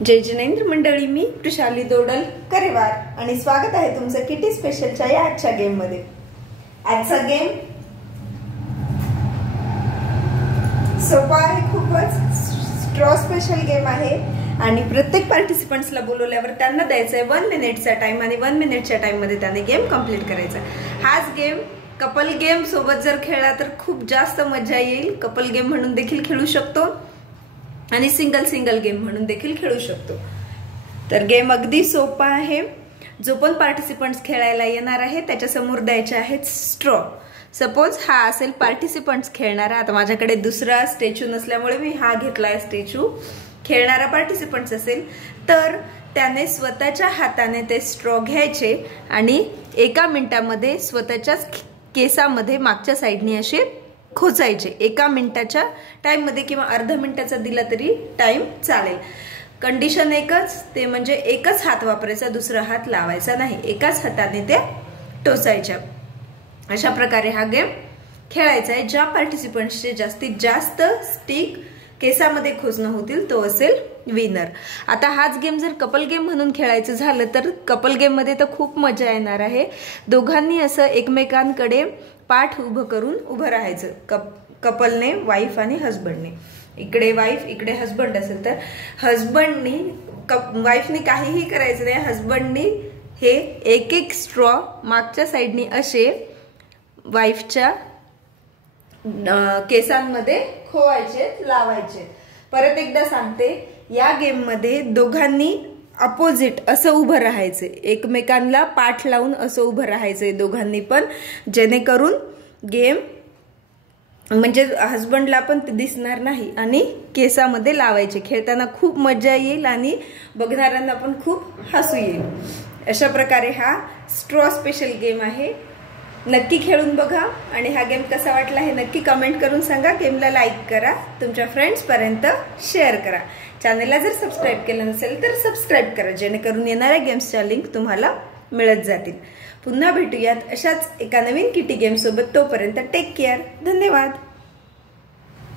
जय जिनेंद्र मंडळी, मी वृषाली दोडल करेवार आणि स्वागत आहे तुमचं किटी स्पेशलच्या या आजच्या गेम मध्ये। आजचा गेम सोपा आहे, खूपच स्ट्रॉ स्पेशल गेम आहे आणि प्रत्येक पार्टिसिपंट्सला बोलवल्यावर त्यांना द्यायचा आहे 1 मिनिटचा टाइम आणि 1 मिनिटच्या टाइम मध्ये त्यांनी गेम कंप्लीट करायचा। हाच गेम कपल गेम सोबत जर खेळला तर खूप जास्त मजा येईल। कपल गेम म्हणून देखील खेळू शकतो आणि सिंगल गेम म्हणून देखील खेळू शकतो। तर गेम अगदी सोपा आहे। जो पण पार्टिसिपंट्स खेळायला येणार आहे त्याच्या समोर द्यायचे आहेत स्ट्रॉ। सपोज हा असेल पार्टिसिपंट्स खेळणारा, आता माझ्याकडे दुसरा स्टॅच्यू नसल्यामुळे मी हा घेतलाय स्टॅच्यू। खेळणारा पार्टिसिपंट्स असेल तर त्याने स्वतःच्या हाताने ते स्ट्रॉ घ्यायचे आणि 1 मिनिटामध्ये स्वतःच्याच केसामध्ये मागच्या साइडने असे खोचायचे। 1 मिनिटाच्या टाइम मध्ये किंवा अर्धा मिनिटाचा दिला तरी टाइम चालेल। कंडिशन एकच, ते म्हणजे एकच हात वापरायचा, दुसरा हात लावायचा नाही, एकाच हाताने ते टोचायच्या। अशा प्रकारे हा गेम खेळायचा आहे। ज्या पार्टिसिपंट्सचे जास्तीत जास्त स्टिक केसामध्ये खोचणं होतील तो असेल विनर। आता हाच गेम जर कपल गेम म्हणून खेळायचं झालं तर कपल गेम मध्ये तर खूप मजा येणार आहे। दोघांनी असं एकमेकांकडे पाठ उभं करून उभं राहायचं। कपलने, वाईफ आणि हस्बंडने, इकडे वाईफ इकडे हस्बंड असेल तर हस्बंडनी, वाईफने काहीही करायचं नाही, हस्बंडनी हे एक स्ट्रॉ मागच्या साइडनी असे वाईफच्या केसांमध्ये खोवायचे, लावायचे। परत एकदा सांगते, या गेम मध्ये दोघांनी अपोजिट असं उभं राहायचं, एकमेकांना पाठ लावून असं उभं राहायचंय दोघांनी पण, जेणेकरून गेम म्हणजे हस्बंडला पण ते दिसणार नाही आणि केसामध्ये लावायचे। खेळताना खूप मजा येईल आणि बघणाऱ्यांना पण खूप हसू येईल। अशा प्रकारे हा स्ट्रॉ स्पेशल गेम आहे। नक्की खेळून बघा आणि हा गेम कसा वाटला हे नक्की कमेंट करून सांगा। गेमला लाईक करा, तुमच्या फ्रेंड्स पर्यंत शेअर करा। चॅनलला जर सबस्क्राइब केलं नसेल तर सबस्क्राइब करा, जेणेकरून येणाऱ्या गेम्सच्या लिंक तुम्हाला मिळत जातील। पुन्हा भेटूयात अशाच एका नवीन किटी गेम सोबत, तोपर्यंत टेक केअर, धन्यवाद।